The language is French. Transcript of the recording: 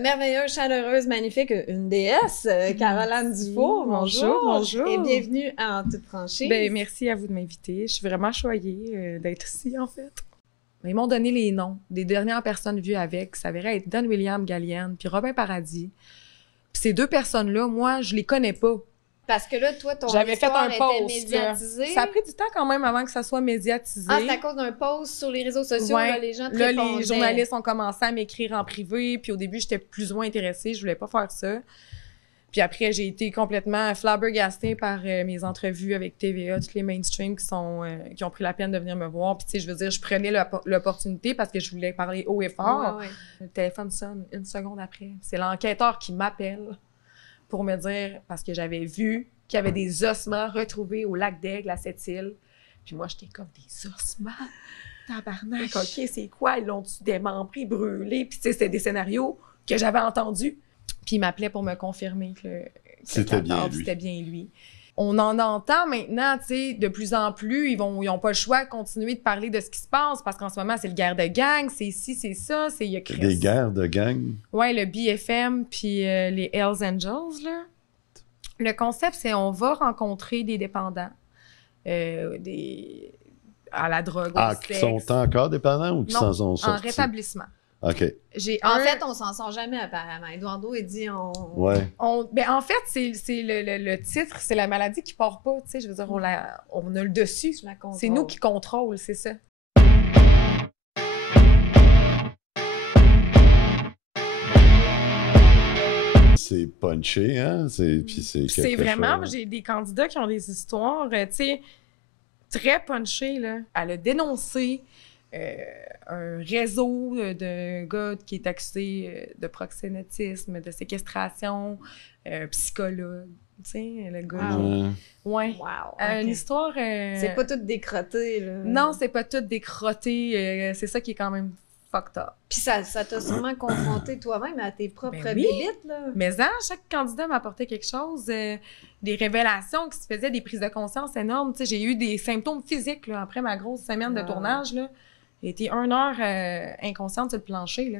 merveilleuse, chaleureuse, magnifique, une déesse, Caroline Dufault. Bonjour. Et bienvenue à En toute franchise. Merci à vous de m'inviter. Je suis vraiment choyée d'être ici, en fait. Ils m'ont donné les noms des dernières personnes vues avec. Ça s'avérait être Don William Gallienne puis Robin Paradis. Puis ces deux personnes-là, moi, je les connais pas. Parce que là, toi, ton J'avais fait un histoire était post. médiatisée. Ça a pris du temps quand même avant que ça soit médiatisé. Ah, c'est à cause d'un post sur les réseaux sociaux, ouais. là, les gens te là, répondaient. Les journalistes ont commencé à m'écrire en privé, puis au début, j'étais plus ou moins intéressée, je voulais pas faire ça. Puis après, j'ai été complètement flabbergastée par mes entrevues avec TVA, tous les mainstream qui ont pris la peine de venir me voir. Puis tu sais, je veux dire, je prenais l'opportunité parce que je voulais parler haut et fort. Ouais. Le téléphone sonne une seconde après. C'est l'enquêteur qui m'appelle pour me dire, parce que j'avais vu qu'il y avait des ossements retrouvés au lac d'Aigle à Sept-Îles. Puis moi, j'étais comme, des ossements? Tabarnak, OK, c'est quoi? Ils l'ont-tu démembré, brûlé? Puis tu sais, c'était des scénarios que j'avais entendus. Puis il m'appelait pour me confirmer que c'était bien lui. On en entend maintenant, tu sais, de plus en plus. Ils n'ont pas le choix de continuer de parler de ce qui se passe parce qu'en ce moment, c'est le guerre de gang, c'est ci, c'est ça, il y a Chris. Des guerres de gang? Oui, le BFM puis les Hells Angels, là. Le concept, c'est on va rencontrer des dépendants à la drogue, au qui sexe. sont encore dépendants ou qui s'en sont sortis? En rétablissement. OK. En fait, on s'en sort jamais, apparemment. Eduardo, il dit Ouais. En fait, c'est le titre, c'est la maladie qui part pas, tu sais. Je veux dire, on a le dessus. C'est nous qui contrôlent, c'est ça. C'est punché, hein? C'est vraiment... J'ai des candidats qui ont des histoires, tu sais, très punchées, là. Elle a dénoncé un réseau de gars qui est accusé de proxénétisme, de séquestration, psychologue, tu sais, le gars. Ouais. Wow. Okay. Une histoire... C'est pas tout décrotté, là. Non, c'est pas tout décrotté. C'est ça qui est quand même fucked up. Puis ça t'a sûrement confronté toi-même à tes propres bébites, là. Mais chaque candidat m'apportait quelque chose, des révélations qui se faisaient, des prises de conscience énormes. Tu sais, j'ai eu des symptômes physiques là, après ma grosse semaine de tournage, là. J'ai été 1 heure inconsciente sur le plancher, là.